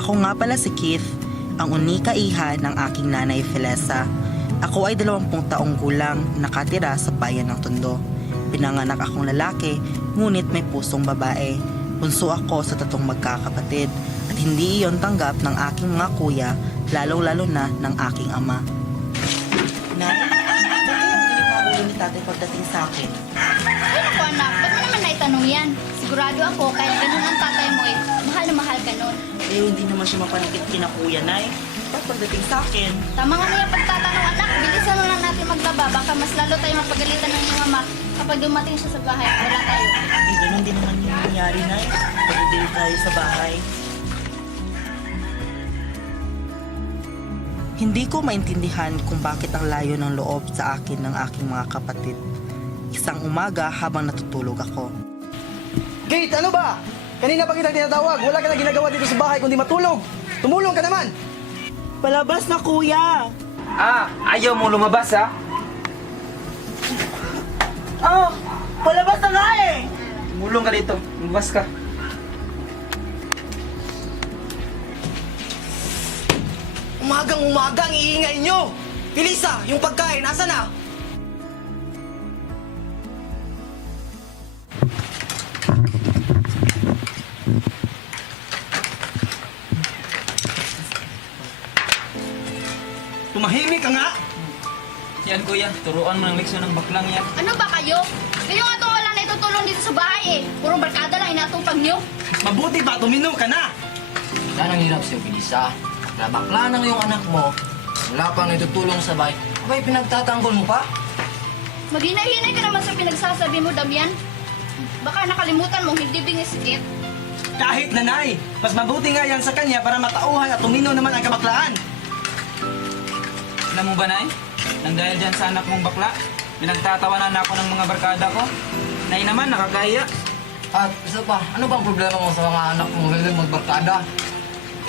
Ako nga pala si Keith, ang unika iha ng aking nanay Felesa. Ako ay 20 taong gulang, nakatira sa bayan ng Tondo. Pinanganak akong lalaki, ngunit may pusong babae. Bunso ako sa 3 magkakapatid at hindi iyon tanggap ng aking mga kuya, lalong-lalo na ng aking ama. Nay, bakit ang dilim na ulo ni tatay pagdating sa akin? Ay naku anak, ba't mo naman naitanong yan? Sigurado ako kahit ganun ang tatay mo mahal na mahal ka nun. Eh, hindi naman siya mapanikit kina kuya, Nay. Ba't pagdating sa akin? Tama nga na yung pagtatanong anak, bilisan na lang natin maglaba. Baka mas lalo tayo mapagalitan ng iyong ama kapag dumating siya sa bahay at wala tayo. Eh, ganun din naman yung nangyari, Nay. Pagdating tayo sa bahay. Hindi ko maintindihan kung bakit ang layo ng loob sa akin ng aking mga kapatid. Isang umaga habang natutulog ako. Kate, ano ba? Kanina pa kita tinatawag. Wala ka na ginagawa dito sa bahay kundi matulog. Tumulong ka naman. Palabas na, kuya! Ayaw mo lumabas, ha? Oh, palabas na nga eh! Tumulong ka dito. Lumabas ka. Umagang-umaga ang iingay nyo. Elisa, yung pagkain, asa na? Tumahimik ka nga. Yan, kuya. Turuan mo ng leksyon ng baklang yan. Ano ba kayo? Kayo nga itong walang naitutulong dito sa bahay eh. Puro barkada lang inatupag niyo. Mabuti pa, tuminom ka na. Yan ang hirap sa'yo, Pilisa. Nabakla na ngayong anak mo. Wala pang natutulong sa bahay. Abay, pinagtatanggol mo pa? Maghinay-hinay ka naman sa pinagsasabi mo, Damian. Baka nakalimutan mo, hindi bingisikit. Kahit nanay, mas mabuti nga yan sa kanya para matauhan at tuminaw naman ang kabaklaan. Alam mo ba, Nay? Nang dahil dyan sa anak mong bakla, pinagtatawanan ako ng mga barkada ko. Nay naman, nakakahiya. At isa pa, ano bang problema mo sa mga anak mo ngayon magbarkada?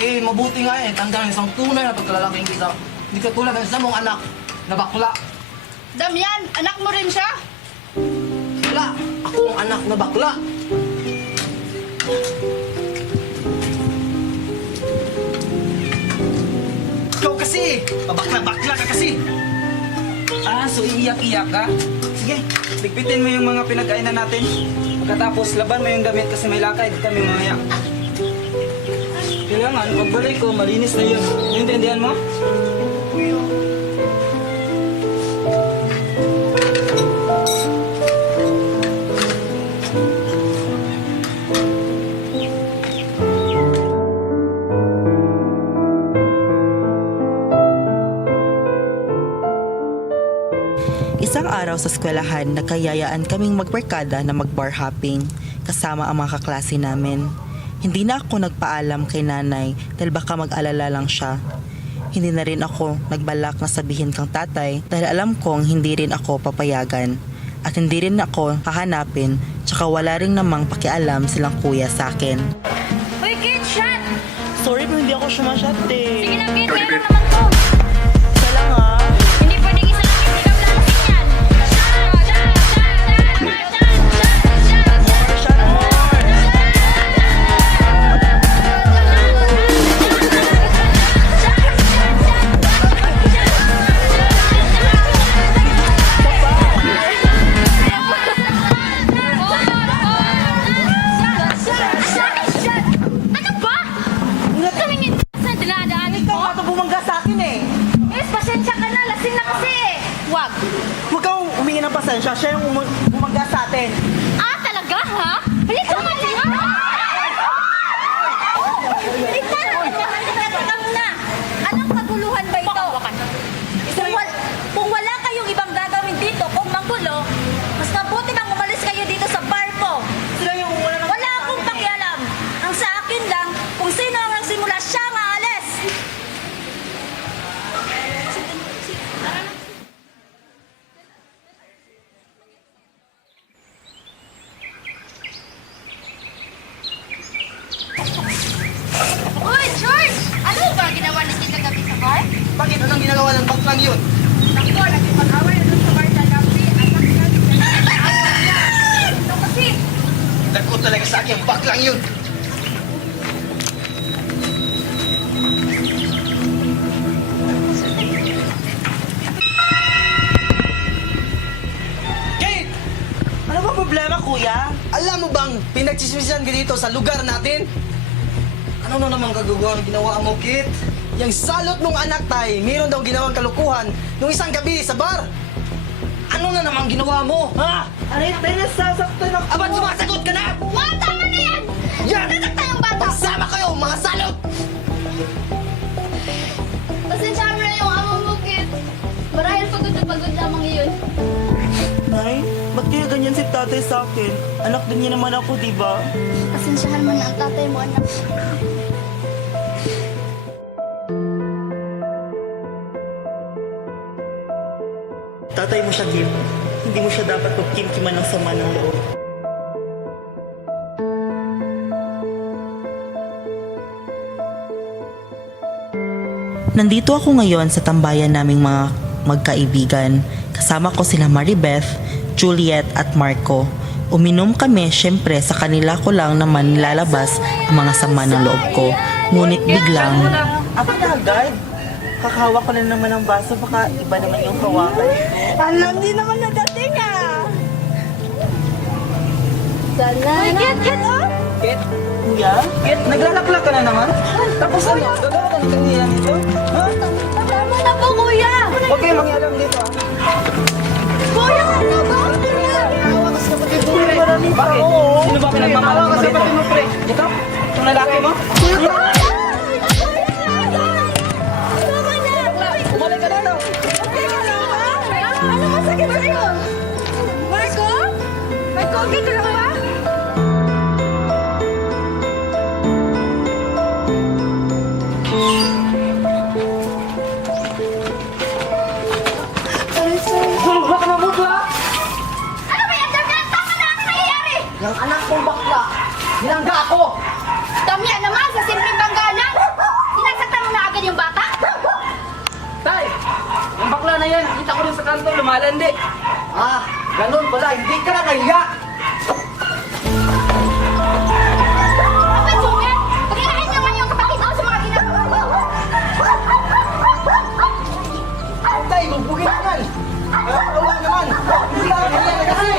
Eh, mabuti nga eh. Tandaan, isang tunay na pagkalalaking kita. Hindi ka tulad ng isa mong anak na bakla. Damian, anak mo rin siya? Wala! Ako ang anak na bakla. Ikaw kasi, pabakla-bakla ka kasi. So iiyak-iyak ka? Sige, ligpitin mo yung mga pinagkainan natin. Pagkatapos, laban mo yung damit kasi may lakay kami mamaya. Kailangan, pagbalik ko, malinis na yun. Naintindihan mo? Isang araw sa eskwelahan, nagkayayaan kaming magbarkada na mag-bar hopping kasama ang mga kaklase namin. Hindi na ako nagpaalam kay nanay dahil baka mag-alala lang siya. Hindi na rin ako nagbalak na sabihin kang tatay dahil alam kong hindi rin ako papayagan. At hindi rin ako hahanapin tsaka wala rin namang pakialam silang kuya sa akin. Uy, kid, shot! Sorry pero hindi ako sumasyat eh. Sige na, kid, meron naman to. Isa lang ha. Hindi pwedeng isa lang, hindi ka lalasin yan. Shot more! Ano ba? Tumingin sa dinadaanan ko. Ito bumangga sa akin eh. Yes, pasensya ka na. Lasing na kasi eh. Wag. Huwag kang humingi ng pasensya. Siya yung bumangga sa atin. Ah, talaga ha? Halika nga lang. Halika na. Anong kaguluhan ba ito? Kung wala kayong ibang gagawin dito, kung magulo, mas mabuti bang umalis kayo dito sa bar ko. Sila yung Wala akong pakialam. Ang sa akin lang, kung sino ang nagsimula, siya ang aalis. Uy, George! Ano ba ginawa ninyo kagabi sa bar? Bakit anong ginagawa ng baklang yun? Naku, nagpag-away na doon sa bar kagabi. Ito kasi, Dako talaga sa akin ang baklang yun. kuya? Alam mo bang pinagchismisan ka dito sa lugar natin? Ano na naman kagagawa ng ginawa mo, Kit? Yung salot nung anak tay, mayroon daw ginawang kalukuhan nung isang gabi sa bar. Ano na naman ginawa mo? Ha? Aray, tayo nasasaktan ako. Aba, sumasagot ka na! Wow, tama na yan! Yan! Nasaktan yung bata! Magsama kayo, mga salot! Pasensya mo na yung amo mo, Kit. Marahil pagod na pagod lamang iyon. Nay, ba't kaya ganyan si tatay sa akin? Anak din niya naman ako, di ba? Pasensyahan mo na ang tatay mo, anak. Tatay mo siya, Kim. Hindi mo siya dapat pagkimkiman ng sama ng loob. Nandito ako ngayon sa tambayan naming mga magkaibigan. Kasama ko sila Maribeth, Juliet at Marco. Uminom kami, syempre sa kanila ko lang naman nilalabas ang mga sama ng loob ko. Ngunit biglang... Ako na agad. Kakahawak ko na naman ng baso, baka iba naman yung hawakan. Alam, di naman nadating ah! Sana Kit, oh! Kit, Kuya? Kit, naglalakla ka na naman? Tapos ano, gagawa ka ng kanila nito? Ha? Tama na po, kuya! Huwag kayo mangialam dito, ha? Kuya, ano ba? Bakit? Sino ba pinagmamalang mo dito? Ikaw? Itong lalaki mo? Umalik ka na daw! Ano masakit sa'yo? Marco? Marco, okay ka lang ba? Sulba ka na mo ba? Ano ba yan, Damian? Tama na ang nangyayari! Yung anak kong bakla, binangga ako! Damian naman, sa simpleng banggalan! Sinasaktan mo na agad yung bata? Tay! Yung bakla na yan, kita ko rin sa kanto, lumalandi. Ah, ganun pala, hindi ka na kahiya! Aba, Julian! Pagkakain naman yung kapatid ko sa mga ginagawa mo! Tay, magbugin naman! Awa naman! Hindi ka na kahiya na kasi!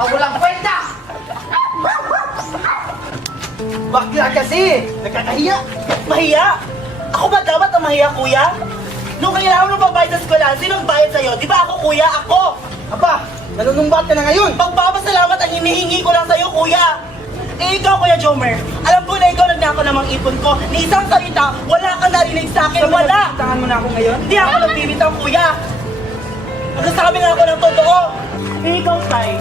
Ah, walang kwenta! Bakla kasi! Nakakahiya! Mahiya? Ako ba dapat ang mahiya, kuya? Nung kailangan mo pagbayad sa eskwela, sinong bayad sa'yo? Di ba ako, kuya? Ako! Aba, nanunumbat ka na ngayon! Pagpapasalamat ang hinihingi ko lang sa'yo, kuya! Eh, ikaw, Kuya Jomer, alam ko na ikaw nagnako ng mga ipon ko. Ni isang salita, wala kang narinig sa akin, wala! Tangan mo na ako ngayon? Hindi ako nagbibitaw, kuya! Nagsasabi nga ako ng totoo! Eh, ikaw, Tay.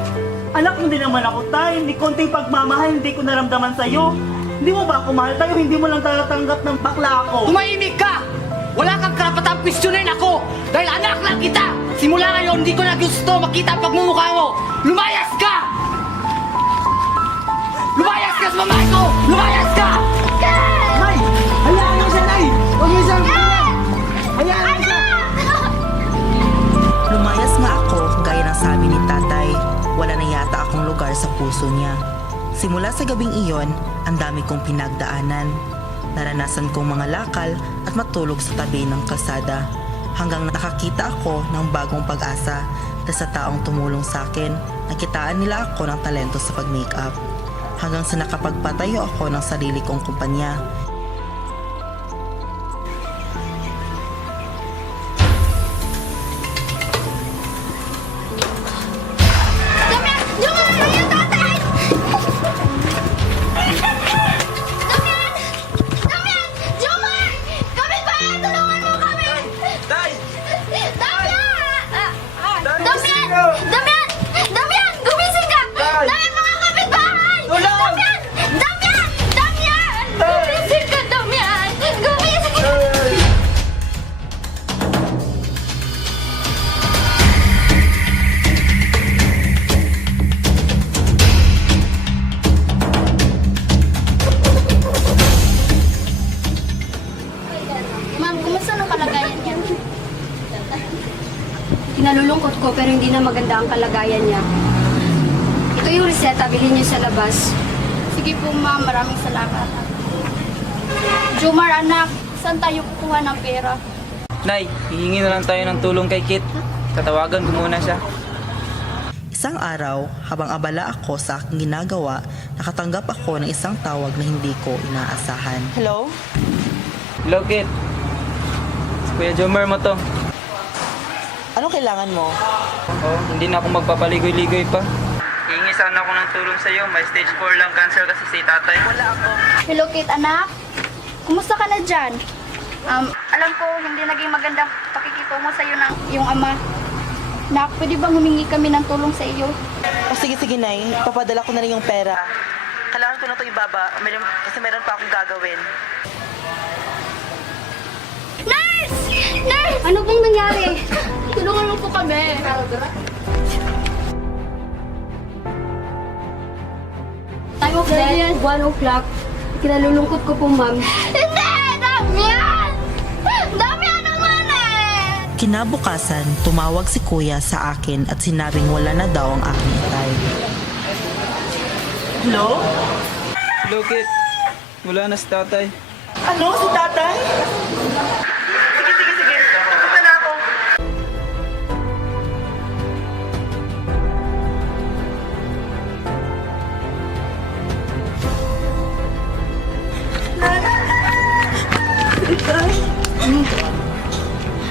Anak mo din naman ako, Tay. Hindi konting pagmamahal, hindi ko naramdaman sa'yo. Hindi mo ba ako mahal, Tay? Hindi mo lang tatanggap ng bakla ako. Tumahimik ka! Wala kang karapatang questionin ako! Dahil anak lang kita! Simula ngayon, hindi ko na gusto makita ang pagmumukha mo! Lumayas ka! Lumayas ka sa mamahay ko! Lumayas ka! Nay! Hayaan mo siya, Nay! Huwag mo siyang hayaan mo siya! Lumayas nga ako, gaya ng sabi ni tatay. Wala na yata akong lugar sa puso niya. Simula sa gabing iyon, ang dami kong pinagdaanan. Naranasan kong mga lakal at matulog sa tabi ng kalsada. Hanggang nakakita ako ng bagong pag-asa dahil sa taong tumulong sa akin. Nakitaan nila ako ng talento sa pag-makeup. Hanggang sa nakapagpatayo ako ng sarili kong kumpanya. Damian! Jumar! Ayun, tatay! Damian! Damian! Jumar! Kapit ba? Tulungan mo kami! Tay! Damian! Gising Damian! ka! Damian! Damian! Gumising ka! Tay! Damian, mga kapitbahay! Tulong! Damian! Damian! Damian! Gumising ka, Damian! Gumising ka! Ma'am, kumusta ang kalagayan niya? Kinalulungkot ko pero hindi na maganda ang kalagayan niya. Ito yung reseta, bilhin niyo sa labas. Sige po, ma'am. Maraming salamat. Jomar, anak. Saan tayo kukuha ng pera? Nay, hihingi na lang tayo ng tulong kay Kit. Tatawagan ko muna siya. Isang araw, habang abala ako sa aking ginagawa, nakatanggap ako ng isang tawag na hindi ko inaasahan. Hello? Hello, Kit. Si Kuya Jomar mo to. Anong kailangan mo? Oh, hindi na ako magpapaligoy-ligoy pa. Hihingi sana ako ng tulong sa'yo. May stage 4 lang cancer kasi si tatay. Wala ako. Hello, Kate, anak. Kumusta ka na dyan? Alam ko, hindi naging magandang pakikitungo sa'yo ng iyong ama. Nak, pwede bang humingi kami ng tulong sa iyo? O sige, Nay. Papadala ko na rin yung pera. Kailangan ko na ito ibaba kasi meron pa akong gagawin. Nurse! Nurse! Ano bang nangyari? Tulungan mo po kami. Time of death, 1 o'clock. Kinalulungkot ko po, ma'am. Hindi! Dami yan! Dami yan naman eh! Kinabukasan, tumawag si Kuya sa akin at sinabing wala na daw ang aking itay. Hello? Hello, Kit. Wala na si tatay. Ano? Si tatay? Sige. Pupunta na ako.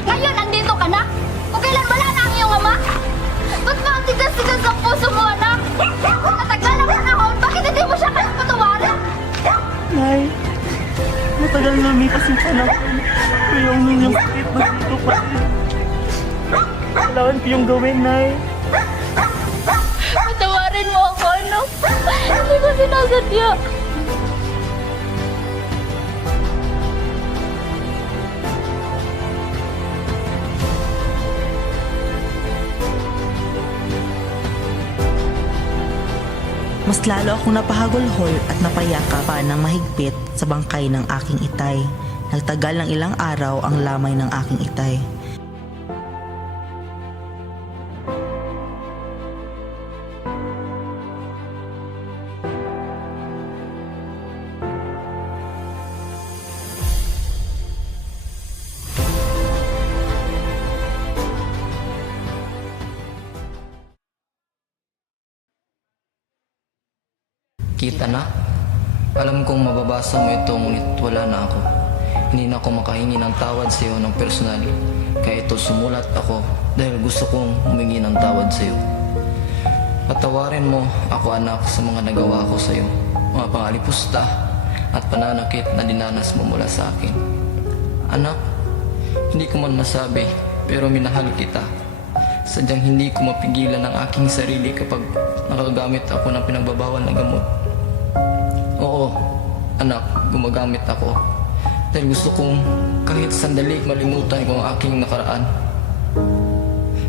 Ngayon, nandito ka na? Kung kailan wala na ang iyong ama? Ba't ba ang tigas-tigas ang puso mo, anak? Natagal na panahon, bakit hindi mo siya kayang patawarin? Nay, matagal na lumipas yung panahon. Pero yung inyong sakit na dito pa. Kailangan ko yung gawin, Nay. Patawarin mo ako, anak. Hindi ko sinasadya. Mas lalo akong napahagulhol at napayakapan ng mahigpit sa bangkay ng aking itay. Nagtagal ng ilang araw ang lamay ng aking itay. Kita na? Alam kong mababasa mo ito ngunit wala na ako. Hindi na ako makahingi ng tawad sa iyo ng personal. Kaya ito sumulat ako dahil gusto kong humingi ng tawad sa iyo. Patawarin mo ako anak sa mga nagawa ko sa iyo. Mga pangalipusta at pananakit na dinanas mo mula sa akin. Anak, hindi ko man masabi pero minahal kita. Sadyang hindi ko mapigilan ang aking sarili kapag nakagamit ako ng pinagbabawal na gamot. Oo, anak, gumagamit ako. Dahil gusto kong kahit sandali malimutan ko ang aking nakaraan.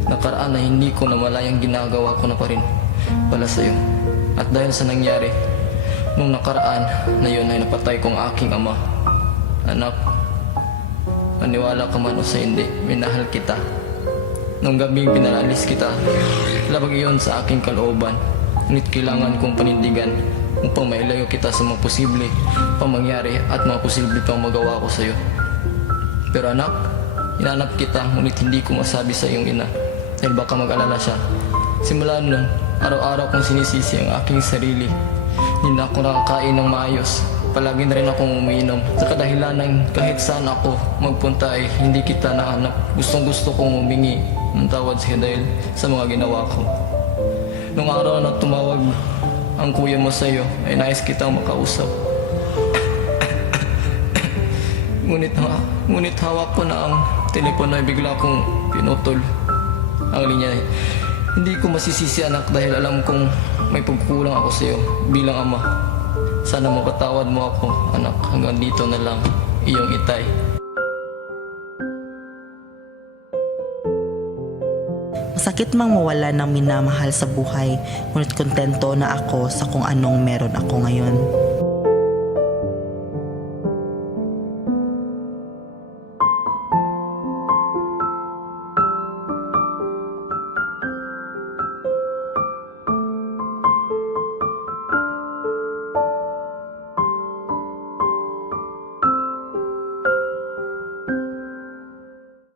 Nakaraan na hindi ko namalayang ginagawa ko na pa rin pala sa'yo. At dahil sa nangyari, nung nakaraan na yun ay napatay ko ang aking ama. Anak, maniwala ka man o sa hindi, minahal kita. Nung gabing pinalalis kita, labag iyon sa aking kalooban. Ngunit kailangan kong panindigan upang mailayo kita sa mga posible pang mangyari at mga posible pang magawa ko sa iyo. Pero anak, inanap kita ngunit hindi ko masabi sa iyong ina dahil baka mag-alala siya. Simula nun, araw-araw kong sinisisi ang aking sarili. Hindi na ako nakakain ng maayos. Palagi na rin akong umiinom sa kadahilan ng kahit saan ako magpunta ay hindi kita nahanap. Gustong-gusto kong humingi ng tawad sa iyo dahil sa mga ginawa ko. Nung araw na tumawag ang kuya mo sa iyo ay nais kitang makausap. ngunit hawak ko na ang telepono ay bigla kong pinutol ang linya. Hindi ko masisisi anak dahil alam kong may pagkukulang ako sa iyo bilang ama. Sana mapatawad mo ako anak, hanggang dito na lang, iyong itay. Masakit mang mawala ng minamahal sa buhay, ngunit kontento na ako sa kung anong meron ako ngayon.